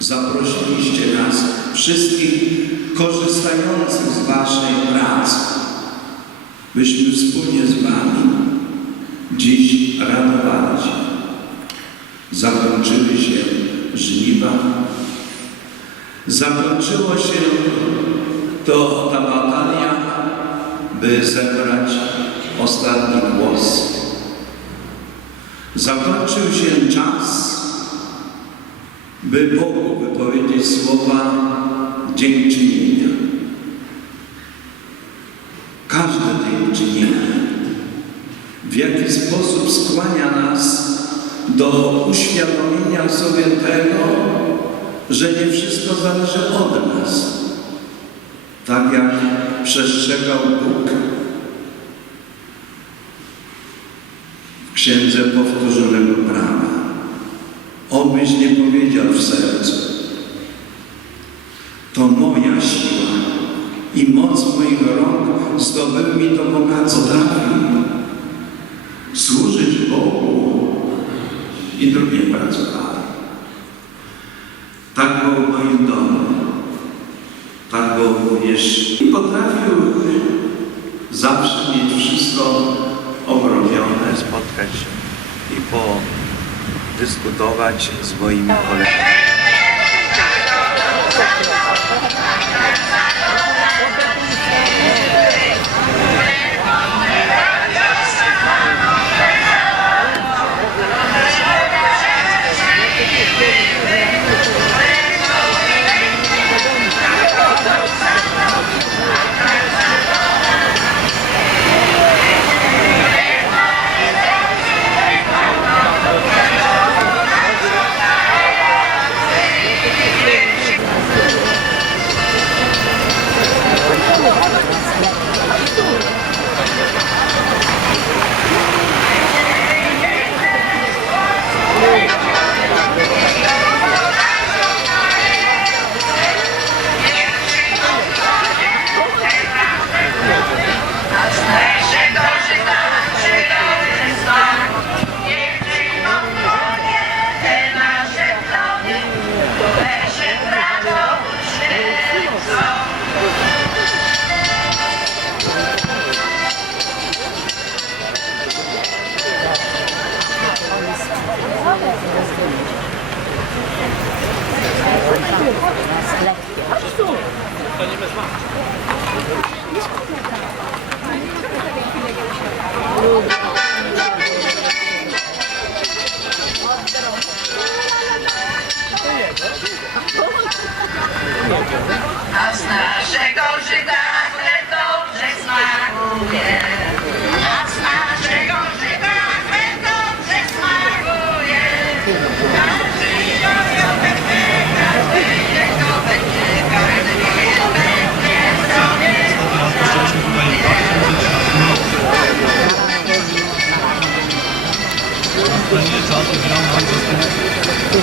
Zaprosiliście nas wszystkich korzystających z Waszej pracy, byśmy wspólnie z Wami dziś radowali się. Zakończyły się żniwa, zakończyło się to ta batalia, by zebrać ostatni głos. Zakończył się czas, by Bogu wypowiedzieć słowa dziękczynienia. Każde dziękczynienie w jaki sposób skłania nas do uświadomienia sobie tego, że nie wszystko zależy od nas. Tak jak przestrzegał Bóg w Księdze Powtórzonego Prawa. Nie powiedział w sercu, to moja siła i moc moich rąk zdobył mi to bogactwo. Potrafił służyć Bogu i drugie pracowali. Tak było w moim domu. Tak było również. I potrafił zawsze mieć wszystko obrobione. spotkać się i podyskutować z moimi kolegami.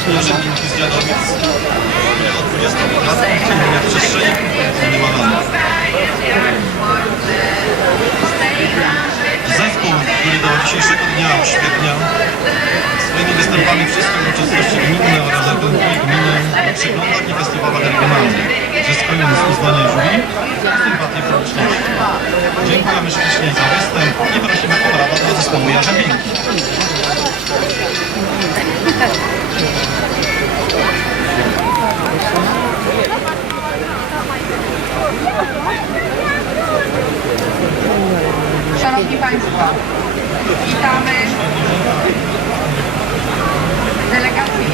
Z narzędzinki z Dziadowic. Od 20 lat w przestrzeni zanimalami. Zespół, który do dzisiejszego dnia uświetnia swoimi występami wszystkie uroczystości gminne oraz gatunki gminy na przeglądach i festiwalach regionalnych, zyskując uznanie jury i sympatię publiczności. Dziękujemy ślicznie za występ i prosimy o brawa dla zespołu Jarzębinki. Szanowni Państwo, witamy delegację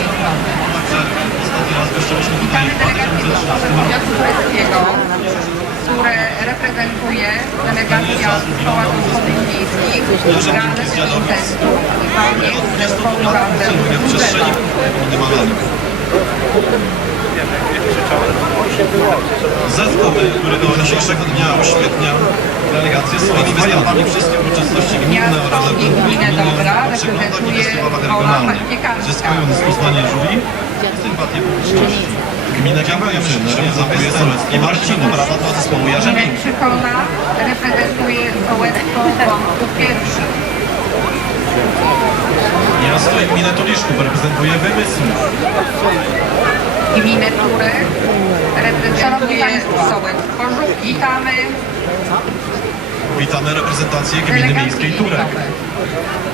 Witamy delegację 2013 powiatu tureckiego, które reprezentuje delegacja Koła Gospodyń Miejskich, Rady Komitentów i Panie z Zespołu minimalnej. Zespół, który do dzisiejszego dnia uświetnia delegację swoimi występami wszystkie uroczystości gminne oraz gminne Dobra na przeglądach i regionalnych, piekarska. zyskując uznanie jury i sympatię publiczności. Gminę dziękujemy ślicznie za występ i prosimy o brawa dla zespołu Jarzębinki. Krzykola reprezentuje sołectwo Wątków Pierwszy. Miasto i gminę Tuliszków reprezentuje Wymysł. Gminę Turek reprezentuje Sołek Kożuk. Witamy Witamy reprezentację Gminy delegację Miejskiej Turek. Turek.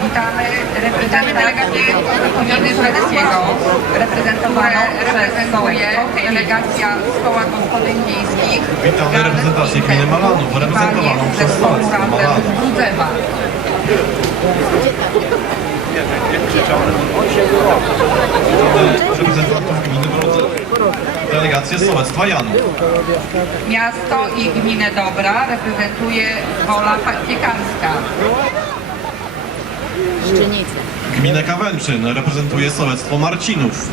Witamy reprezentację gminy Tureckiego, reprezentowane reprezentuje delegacja z koła gospodyń wiejskich. Witamy reprezentację gminy Malanów, reprezentowaną przez sołectwo Malanów. Brudzewa. Reprezentantów gminy Brudzew. Delegację sołectwa Janów. Miasto i gminę Dobra reprezentuje Wola Piekarska. Szczenice. Gminę Kawęczyn reprezentuje sołectwo Marcinów.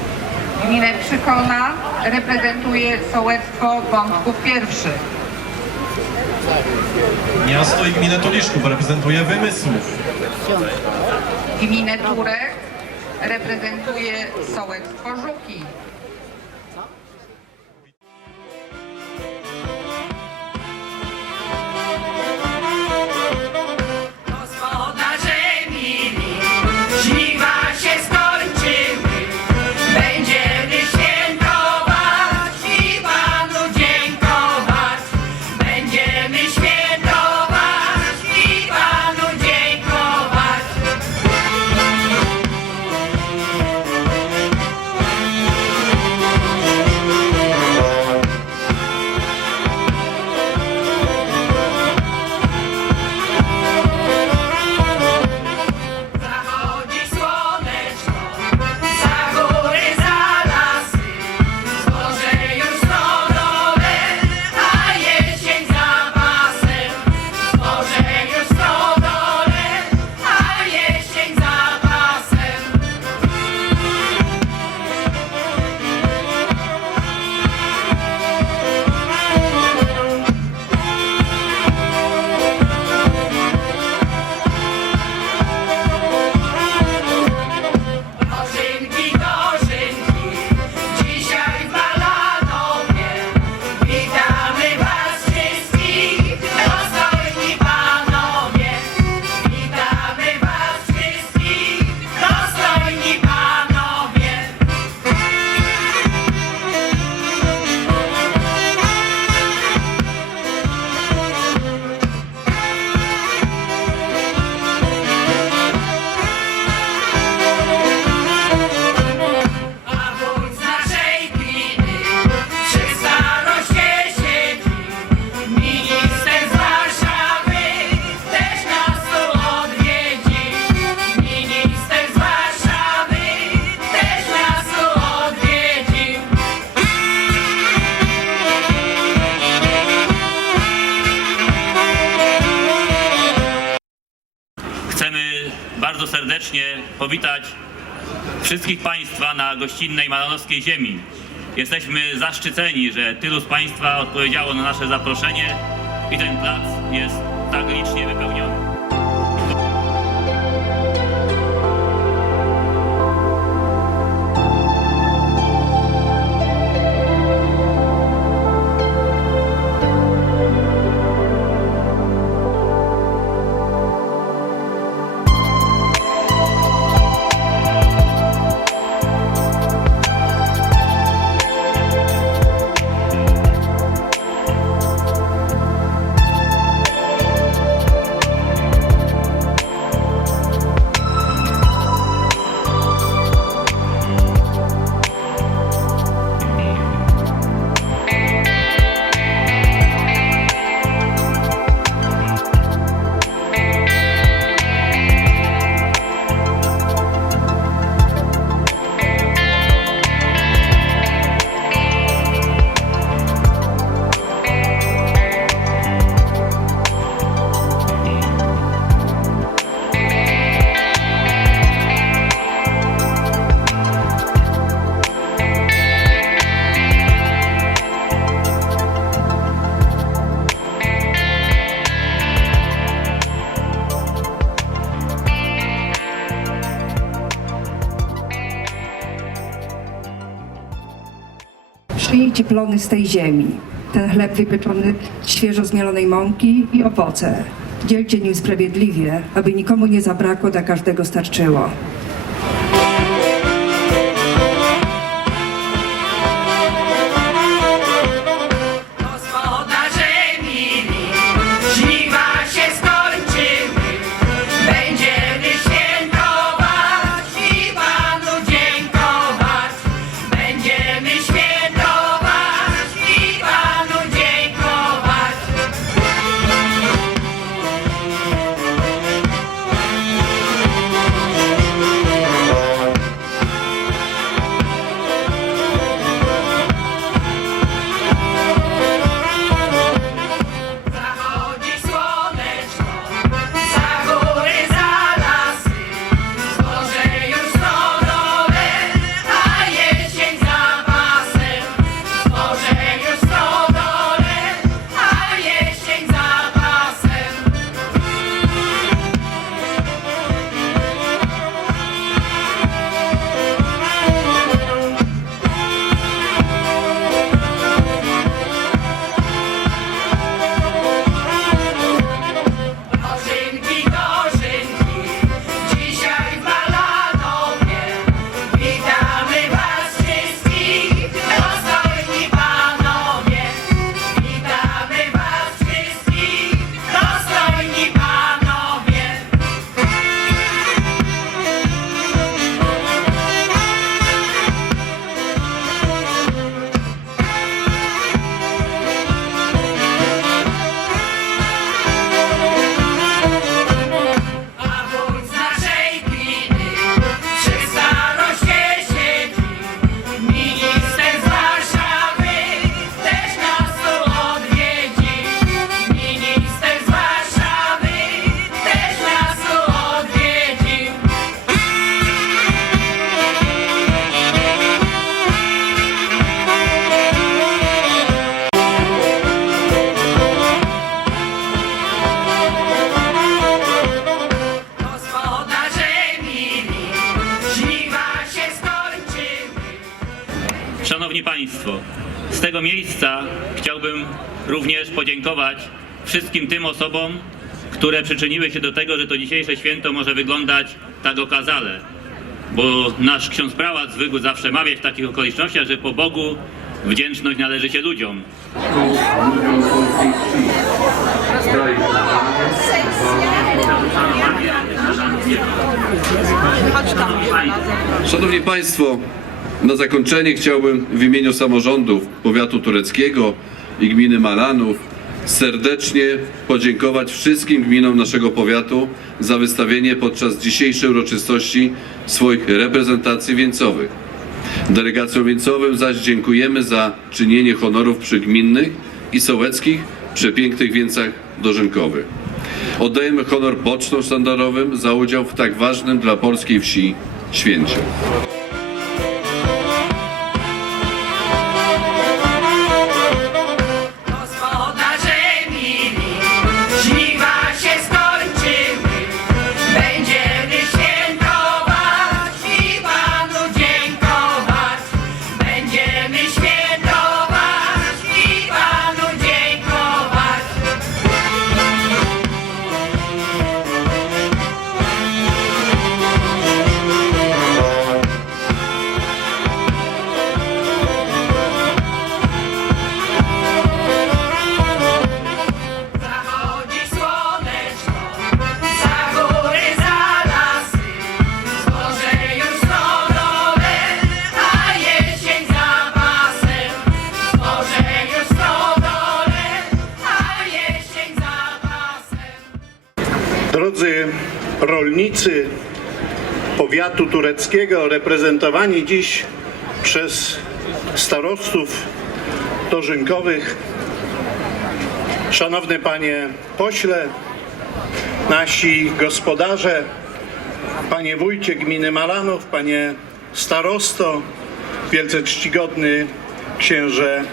Gminę Przykona reprezentuje sołectwo Wątków Pierwszych. Miasto i gminę Tuliszków reprezentuje Wymysłów. Gminę Turek reprezentuje sołectwo Żuki. Wszystkich Państwa na gościnnej malanowskiej ziemi. Jesteśmy zaszczyceni, że tylu z Państwa odpowiedziało na nasze zaproszenie i ten plac jest tak licznie wypełniony. Przyjmijcie plony z tej ziemi, ten chleb wypieczony świeżo zmielonej mąki i owoce. Dzielcie nim sprawiedliwie, aby nikomu nie zabrakło, dla każdego starczyło. Również podziękować wszystkim tym osobom, które przyczyniły się do tego, że to dzisiejsze święto może wyglądać tak okazale. Bo nasz ksiądz prałat zwykł zawsze mawiać w takich okolicznościach, że po Bogu wdzięczność należy się ludziom. Szanowni Państwo, na zakończenie chciałbym w imieniu samorządów powiatu tureckiego i gminy Malanów serdecznie podziękować wszystkim gminom naszego powiatu za wystawienie podczas dzisiejszej uroczystości swoich reprezentacji wieńcowych. Delegacjom wieńcowym zaś dziękujemy za czynienie honorów przy gminnych i sołeckich przepięknych wieńcach dożynkowych. Oddajemy honor bocznom sztandarowym za udział w tak ważnym dla polskiej wsi święcie. Drodzy rolnicy powiatu tureckiego, reprezentowani dziś przez starostów dożynkowych, szanowny panie pośle, nasi gospodarze, panie wójcie gminy Malanów, panie starosto, wielce czcigodny księże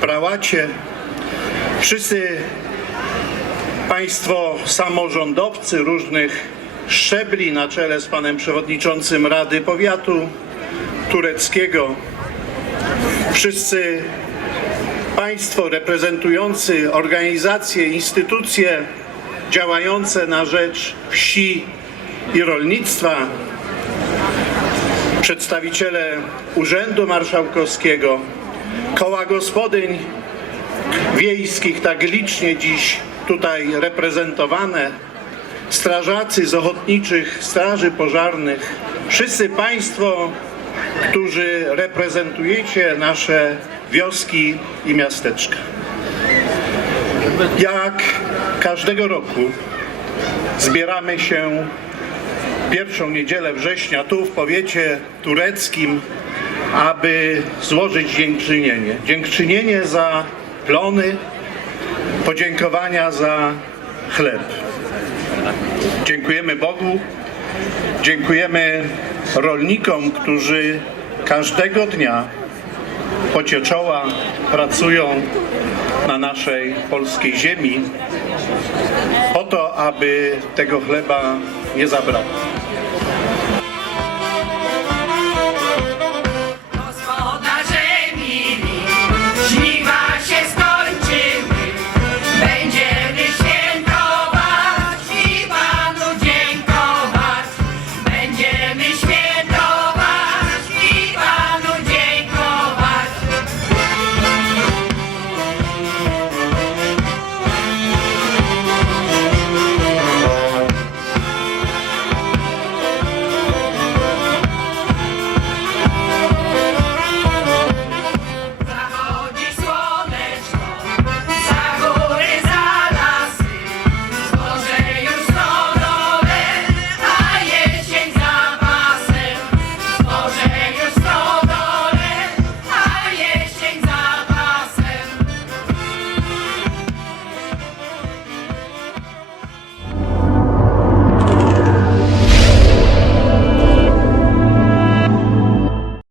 prałacie, wszyscy Państwo samorządowcy różnych szczebli na czele z panem przewodniczącym Rady Powiatu Tureckiego, wszyscy Państwo reprezentujący organizacje, instytucje działające na rzecz wsi i rolnictwa, przedstawiciele Urzędu Marszałkowskiego, koła gospodyń wiejskich tak licznie dziś tutaj reprezentowane, strażacy z ochotniczych straży pożarnych, wszyscy Państwo, którzy reprezentujecie nasze wioski i miasteczka. Jak każdego roku zbieramy się pierwszą niedzielę września tu w powiecie tureckim, aby złożyć dziękczynienie. Dziękczynienie za plony, podziękowania za chleb. Dziękujemy Bogu, dziękujemy rolnikom, którzy każdego dnia pocie czoła pracują na naszej polskiej ziemi po to, aby tego chleba nie zabrakło.